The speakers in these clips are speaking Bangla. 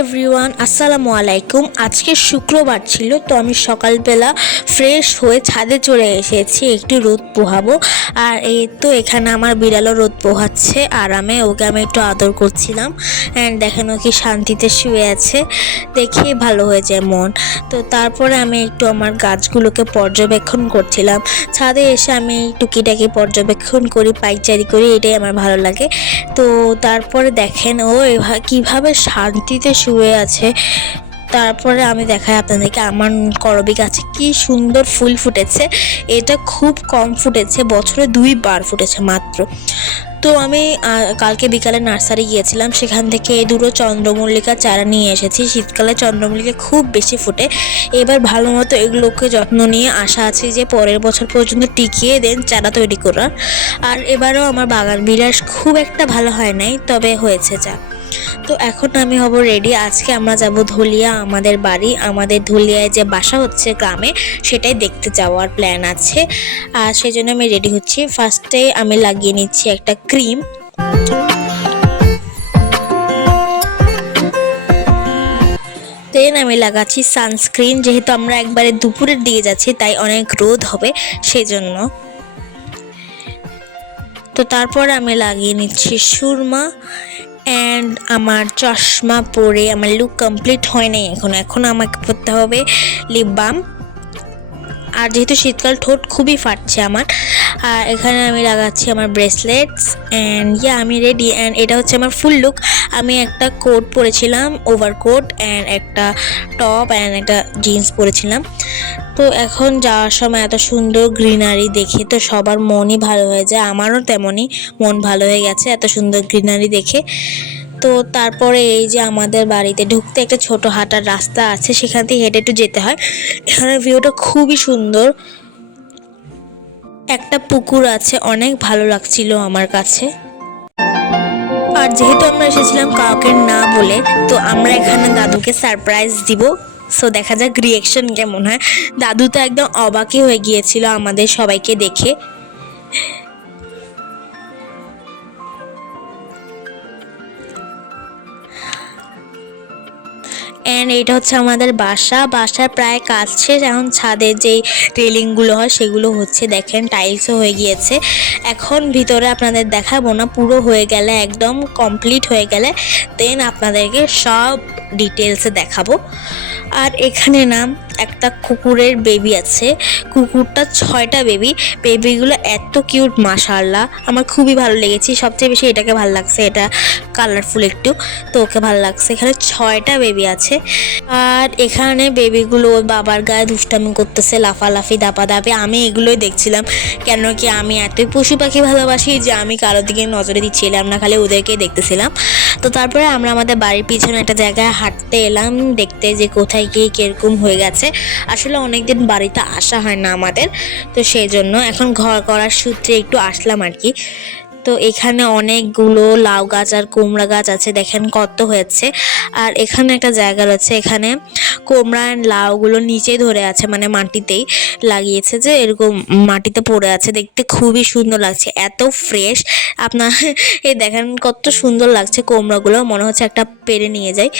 এভরিওয়ান আসসালামু আলাইকুম আজকে শুক্রবার ছিল, তো আমি সকালবেলা ফ্রেশ হয়ে ছাদে চলে এসেছি, একটু রোদ পোহাবো। আর এই তো এখানে আমার বিড়ালও রোদ পোহাচ্ছে আরামে ওকে, আমি একটু আদর করছিলাম। অ্যান্ড দেখেন ও কি শান্তিতে শুয়ে আছে, দেখে ভালো হয়ে যায় মন। তো তারপরে আমি একটু আমার গাছগুলোকে পর্যবেক্ষণ করছিলাম। ছাদে এসে আমি টুকিটাকি পর্যবেক্ষণ করি, পাইচারি করি, এটাই আমার ভালো লাগে। তো তারপরে দেখেন ও কীভাবে শান্তিতে শুয়ে আছে। তারপরে আমি দেখাই আপনাদেরকে আমার করবি গাছে কি সুন্দর ফুল ফুটেছে। এটা খুব কম ফুটেছে, বছরে দুইবার ফুটেছে মাত্র। তো আমি কালকে বিকালে নার্সারি গিয়েছিলাম। সেখান থেকে এই দুটো চন্দ্রমল্লিকা চারা নিয়ে এসেছি। শীতকালে চন্দ্রমল্লিকা খুব বেশি ফুটে। এবার ভালো মতো এগুলোকে যত্ন নিয়ে আশা আছে যে পরের বছর পর্যন্ত টিকিয়ে দেন চারা তৈরি করার। আর এবারও আমার বাগান বিলাস খুব একটা ভালো হয় নাই, তবে হয়েছে যা। তো এখন আমি হব রেডি আজকে আমরা যাব ধুলিয়া, আমাদের বাড়ি। আমাদের ধুলিয়ায় যে বাসা হচ্ছে গ্রামে, সেটাই দেখতে যাওয়ার প্ল্যান আছে। আর সেই জন্য আমি রেডি হচ্ছি। ফার্স্টে আমি লাগিয়ে নিচ্ছি একটা ক্রিম দেন আমি লাগাচ্ছি সানস্ক্রিন যেহেতু আমরা একবারে দুপুরের দিকে যাচ্ছি, তাই অনেক রোদ হবে, সেজন্য। তো তারপর আমি লাগিয়ে নিচ্ছি সুরমা। অ্যান্ড আমার চশমা পরে আমার লুক কমপ্লিট হয় নাই এখন। এখন আমাকে পরতে হবে লিপ বাম আর যেহেতু শীতকাল, ঠোঁট খুবই ফাটছে আমার। আর এখানে আমি লাগাচ্ছি আমার ব্রেসলেটস অ্যান্ড ইয়া আমি রেডি অ্যান্ড এটা হচ্ছে আমার ফুল লুক আমি একটা কোট পরেছিলাম ওভারকোট অ্যান্ড একটা টপ অ্যান্ড একটা জিন্স পরেছিলাম। তো এখন যাওয়ার সময় এত সুন্দর গ্রিনারি দেখে, তো সবার মনই ভালো হয়ে যায়। আমারও তেমনই মন ভালো হয়ে গেছে এত সুন্দর গ্রিনারি দেখে। তো তারপরে এই যে আমাদের বাড়িতে ঢুকতে একটা ছোট হাঁটার রাস্তা আছে, সেখান থেকে হেঁটে একটু যেতে হয়। এখানে ভিউটা খুবই সুন্দর। একটা পুকুর আছে, অনেক ভালো লাগছিল আমার কাছে। আর যেহেতু আমরা এসেছিলাম কাউকে না বলে, তো আমরা এখানে দাদুকে সারপ্রাইজ দিব। সো দেখা যাক রিয়েকশন কেমন হয়। দাদু তো একদম অবাকই হয়ে গিয়েছিল আমাদের সবাইকে দেখে। অ্যান্ড এটা হচ্ছে আমাদের বাসা। বাসার প্রায় কাজ শেষ। এখন ছাদের যেই রেলিংগুলো হয়, সেগুলো হচ্ছে দেখেন টাইলসও হয়ে গিয়েছে। এখন ভিতরে আপনাদের দেখাবো না, পুরো হয়ে গেলে, একদম কমপ্লিট হয়ে গেলে। দেন আপনাদেরকে সব ডিটেলসে দেখাবো। আর এখানে না একটা কুকুরের বেবি আছে। কুকুরটা ছয়টা বেবি বেবিগুলো এত কিউট মাশাল্লাহ আমার খুবই ভালো লেগেছে। সবচেয়ে বেশি এটাকে ভালো লাগছে, এটা কালারফুল একটু। তো ওকে ভালো লাগছে। এখানে ছয়টা বেবি আছে। আর এখানে বেবিগুলো ওর বাবার গায়ে দুষ্টামি করতেছে, লাফালাফি, দাপাদাপি। আমি এগুলোই দেখছিলাম। কেন কি আমি এতই পশু পাখি ভালোবাসি যে আমি কারোর দিকে নজরে দিচ্ছিলাম না, খালি ওদেরকেই দেখতেছিলাম। তো তারপরে আমরা আমাদের বাড়ির পিছনে একটা জায়গায় হাঁটতে এলাম। দেখতে যে কোথায় কি, কীরকম হয়ে গেছে। আসলে অনেকদিন বাড়িতে আসা হয় না আমাদের। তো সেই জন্য এখন ঘর করার সূত্রে একটু আসলাম আর কি। তো এখানে অনেকগুলো লাউ গাছ আর কুমড়া গাছ আছে, দেখেন কত হয়েছে। আর এখানে একটা জায়গা রয়েছে, এখানে কুমড়া and লাউগুলো নিচে ধরে আছে মানে মাটিতেই লাগিয়েছে যে এরকম মাটিতে পড়ে আছে, দেখতে খুবই সুন্দর লাগছে, এত ফ্রেশ আপনার এই দেখেন কত সুন্দর লাগছে কুমড়াগুলো, মনে হচ্ছে একটা পেরে নিয়ে যায়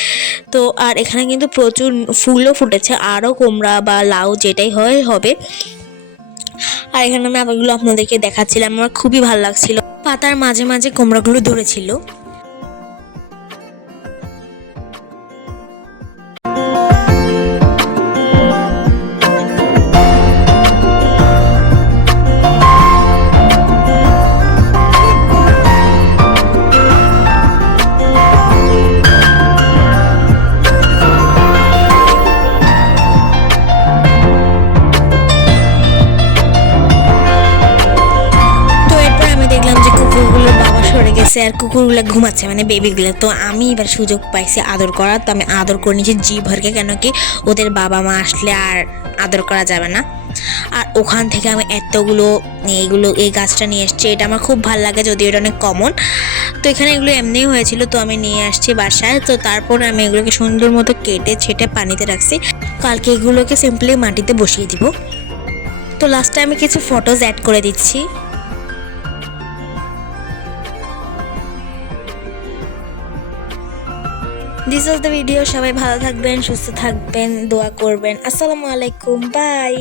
তো আর এখানে কিন্তু প্রচুর ফুলও ফুটেছে, আরও কুমড়া বা লাউ যেটাই হয়, হবে। আর এখানে আমি আবারগুলো আপনাদেরকে দেখাচ্ছিলাম, আমার খুবই ভালো লাগছিল। পাতার মাঝে মাঝে কোমরাগুলো ধরেছিল। গেছে আর কুকুরগুলো ঘুমাচ্ছে মানে বেবিগুলো তো আমি এবার সুযোগ পাইছি আদর করার, তো আমি আদর করে নিয়েছি জি ভরকে কেন কি ওদের বাবা মা আসলে আর আদর করা যাবে না। আর ওখান থেকে আমি এতগুলো এইগুলো, এই গাছটা নিয়ে এসেছি, এটা আমার খুব ভালো লাগে, যদিও এটা অনেক কমন তো এখানে এগুলো এমনিই হয়েছিল, তো আমি নিয়ে আসছি বাসায়। তো তারপর আমি এগুলোকে সুন্দর মতো কেটে, ছেটে পানিতে রাখছি। কালকে এগুলোকে সিম্পলি মাটিতে বসিয়ে দিব। তো লাস্টে আমি কিছু ফটোজ অ্যাড করে দিচ্ছি। দিস ওয়াজ দ্য ভিডিও সবাই ভালো থাকবেন সুস্থ থাকবেন দোয়া করবেন। আসসালামু আলাইকুম। বাই